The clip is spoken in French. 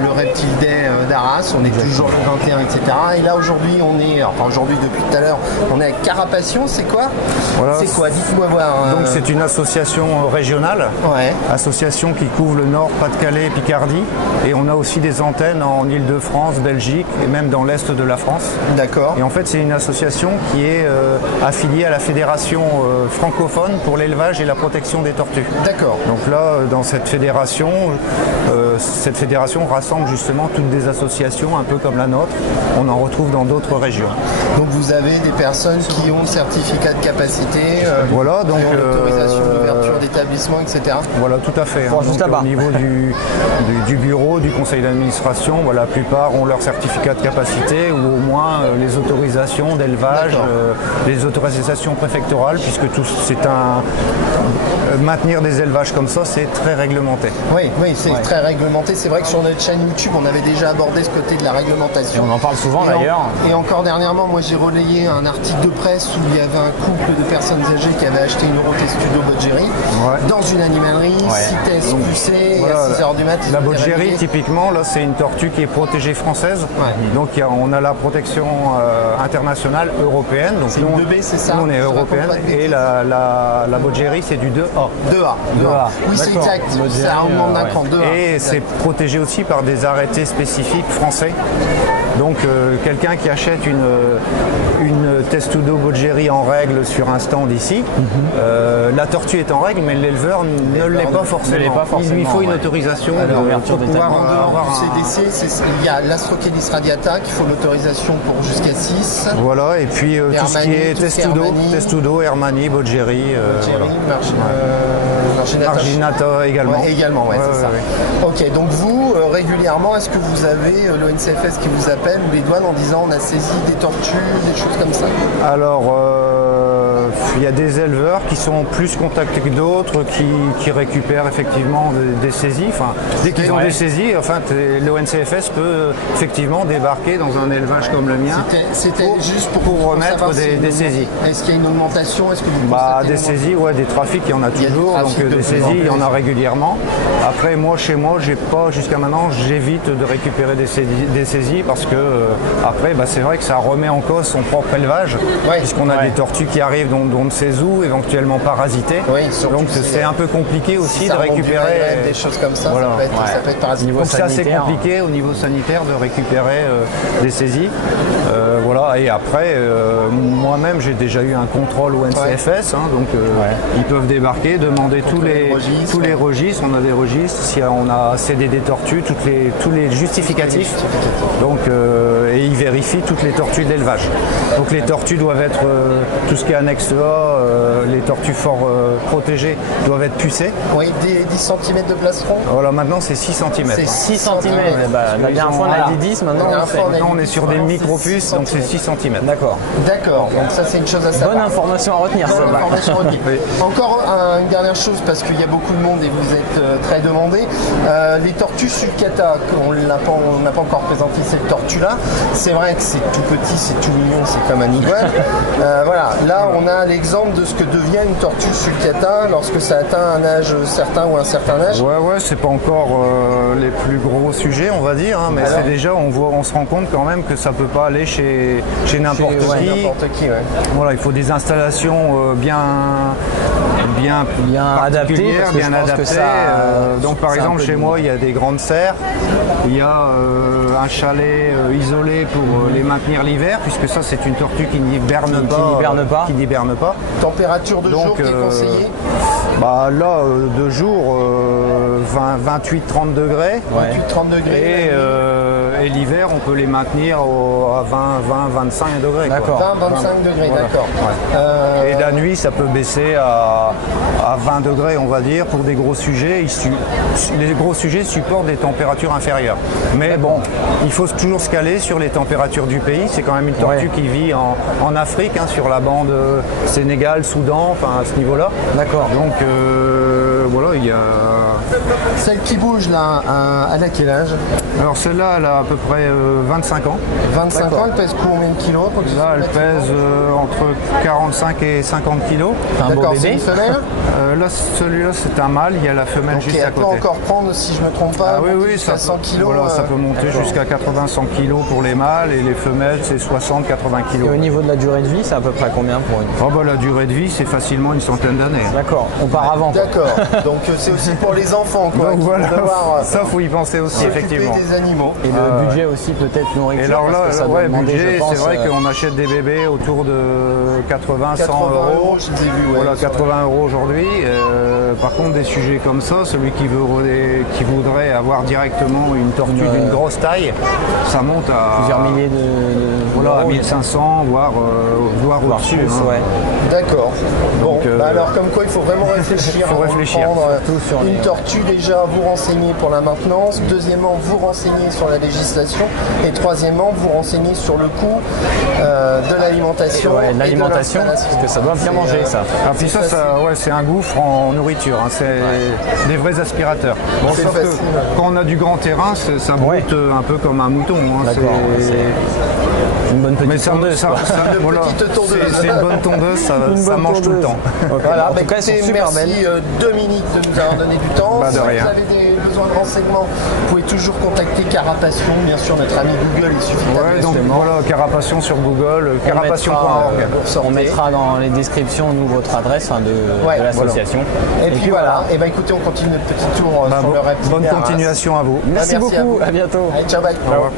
le Reptile Day d'Arras. On est toujours le 21, etc. Et là aujourd'hui, aujourd'hui depuis tout à l'heure, on est avec Carapation. C'est quoi? Voilà. C'est quoi? Dites-moi voir. Donc c'est une association régionale, association qui couvre le Nord, Pas-de-Calais, Picardie. Et on a aussi des antennes en Île-de-France, Belgique et même dans l'Est de la France. D'accord. Et en fait, c'est une association qui est affiliée à la Fédération francophone pour l'élevage et la protection des tortues. D'accord. Donc là, dans cette fédération rassemble justement toutes des associations un peu comme la nôtre. On en retrouve dans d'autres régions. Donc vous avez des personnes qui ont le certificat de capacité, voilà, donc l'autorisation d'ouverture d'établissement, etc. Voilà, tout à fait. Bon, juste là-bas. Au niveau du bureau, du conseil d'administration, voilà, la plupart ont leur certificat de capacité ou au moins les autorisations d'élevage, les autorisations préfectorales, puisque maintenir des élevages comme ça, c'est très réglementé. Oui, c'est très réglementé. C'est vrai que sur notre chaîne YouTube, on avait déjà abordé ce côté de la réglementation. On en parle souvent d'ailleurs. Et encore dernièrement, moi j'ai relayé un article de presse où il y avait un couple de personnes âgées qui avaient acheté une Eurotestudo Bolgeri dans une animalerie, 6 tests poussés, à 6 h du mat. La Bolgeri, typiquement, là c'est une tortue qui est protégée française. Donc on a la protection internationale européenne. Donc c'est une 2B, c'est ça? Nous on est européenne. Et la Bolgeri, c'est du 2A. 2A. Oui, c'est exact. Ça augmente d'un cran. 2A. Et c'est protégé aussi par des arrêtés spécifiques français. Donc quelqu'un qui achète une Testudo Bolgeri en règle sur un stand ici, la tortue est en règle, mais l'éleveur ne l'est pas forcément. Il lui faut une autorisation pour pouvoir avoir un CDC. Il y a l'Astrochelis radiata qu'il faut l'autorisation pour jusqu'à 6. Voilà, et puis tout ce qui est Testudo, Hermani, Bolgeri. Marginata également. Également, c'est ça. Ok, donc vous, régulièrement, est-ce que vous avez l'ONCFS qui vous appelle ou les douanes en disant on a saisi des tortues, des choses comme ça? Alors, il y a des éleveurs qui sont plus contactés que d'autres, qui récupèrent effectivement des saisies. Enfin, dès qu'ils ont des saisies, l'ONCFS peut effectivement débarquer dans un élevage comme le mien. C'était juste pour remettre des saisies. Est-ce qu'il y a une augmentation? Est-ce que vous des saisies, des trafics, il y en a toujours. Donc des saisies, il y en a régulièrement. Après, chez moi, j'ai pas, jusqu'à maintenant, j'évite de récupérer des saisies parce que après, c'est vrai que ça remet en cause son propre élevage, puisqu'on a des tortues qui arrivent dont on ne sait où, éventuellement parasitées. Donc c'est un peu compliqué aussi de récupérer des choses comme ça. Ça peut être parasitique. Donc c'est assez compliqué au niveau sanitaire de récupérer des saisies. Voilà. Et après, moi-même, j'ai déjà eu un contrôle au NCFS, donc ils peuvent débarquer, demander tous les registres. On a des registres, si on a cédé des tortues, tous les justificatifs. Donc, et ils vérifient toutes les tortues d'élevage. Donc les tortues doivent être, tout ce qui est annexe A, les tortues fort protégées doivent être pucées. Oui, 10 cm de plastron. Voilà, maintenant c'est 6 cm. C'est 6 cm. La dernière fois on a dit 10, maintenant on est sur des micro-puces, donc c'est 6 cm. D'accord, donc ça c'est une chose à savoir. Bonne information à retenir. Encore une dernière chose, parce qu'il y a beaucoup de monde et vous êtes très demandé. Les tortues sulcata, on n'a pas encore présenté cette tortue-là. C'est vrai que c'est tout petit, c'est tout mignon, c'est comme un iguane. Voilà, là on a l'exemple de ce que devient une tortue sulcata lorsque ça atteint un âge certain ou un certain âge. Ouais, c'est pas encore les plus gros sujets, on va dire, mais c'est déjà, on se rend compte quand même que ça peut pas aller chez n'importe qui. Voilà, il faut des installations bien adaptées. Bien adaptées. Donc par exemple, chez moi, il y a des grandes serres, il y a un chalet isolé pour les maintenir l'hiver, puisque ça c'est une tortue qui n'hiberne pas. Température de jour qui est conseillée? Là, de jour, 28-30 degrés. 28-30 degrés. Et l'hiver, on peut les maintenir à 20-25 degrés. D'accord. 20-25 degrés, d'accord. Et la nuit, ça peut baisser à 20 degrés, on va dire, pour des gros sujets. Les gros sujets supportent des températures inférieures. Mais bon, il faut toujours se caler sur les températures du pays. C'est quand même une tortue qui vit en Afrique, sur la bande Sénégal, Soudan, à ce niveau-là. D'accord. Donc voilà, il y a... Celle qui bouge là, elle a quel âge? Alors celle-là, elle a à peu près 25 ans. 25 ans, elle pèse combien de kilos? Là, elle pèse entre 45 et 50 kilos. Un beau D'accord, c'est bébé. une femelle? Là, celui-là, c'est un mâle. Il y a la femelle Ok, juste à elle peut côté. encore prendre, si je me trompe pas, Ah oui, oui, jusqu'à ça, 100 kilos. voilà, ça peut monter jusqu'à 80-100 kilos pour les mâles et les femelles, c'est 60-80 Et kilos. au niveau de la durée de vie, c'est à peu près combien pour une? Oh, bah, la durée de vie, c'est facilement une centaine d'années. D'accord, auparavant. D'accord, donc c'est aussi pour les enfants, quoi. Donc qui voilà, vont devoir ça faut y penser aussi, s'occuper effectivement. des animaux. Et le budget aussi peut-être nourriture. Et alors parce là, que ça doit ouais, demander, budget, je pense, c'est vrai qu'on achète des bébés autour de 80-100 euros. je les ai vus, ouais, Voilà, sur- 80 euros aujourd'hui. Par contre, des sujets comme ça, celui qui voudrait avoir directement une tortue d'une grosse taille, ça monte à plusieurs milliers de voilà, à d'euros, 1500, voire voire au-dessus. plus, hein. ouais. D'accord. Bon, Donc, bah alors comme quoi il faut vraiment réfléchir. faut avant de réfléchir, prendre, surtout sur une les- tortue, déjà vous renseigner pour la maintenance. Deuxièmement, vous renseigner sur la législation. Et troisièmement, vous renseigner sur le coût de l'alimentation. Ouais, et de l'alimentation, l'installation. parce que ça doit bien C'est, manger, ça. Ah, puis ça, ouais, c'est un gouffre en nourriture, hein, c'est des vrais aspirateurs. Bon, C'est sauf que facile. quand on a du grand terrain, ça broute un peu comme un mouton. Hein, D'accord, une bonne petite Mais ça, tondeuse, quoi. Une petite tondeuse. c'est une bonne tondeuse, ça bonne mange tout le tondeuse. temps. Ok, Voilà, en bah tout cas, elles sont écoutez, super merci belles. Dominique de nous avoir donné du temps. Bah, de Si rien. vous avez besoin de renseignements, vous pouvez toujours contacter Carapation, bien sûr notre ami Google, il suffit Ouais, taper donc justement. voilà, Carapation sur Google, carapation.org. On mettra dans les descriptions nous votre adresse hein, Ouais, de l'association. Et puis voilà, et bah écoutez, on continue notre petit tour sur le reptile. Bonne continuation à vous. Merci à beaucoup, vous. à bientôt. Allez, ciao, bye. Au revoir.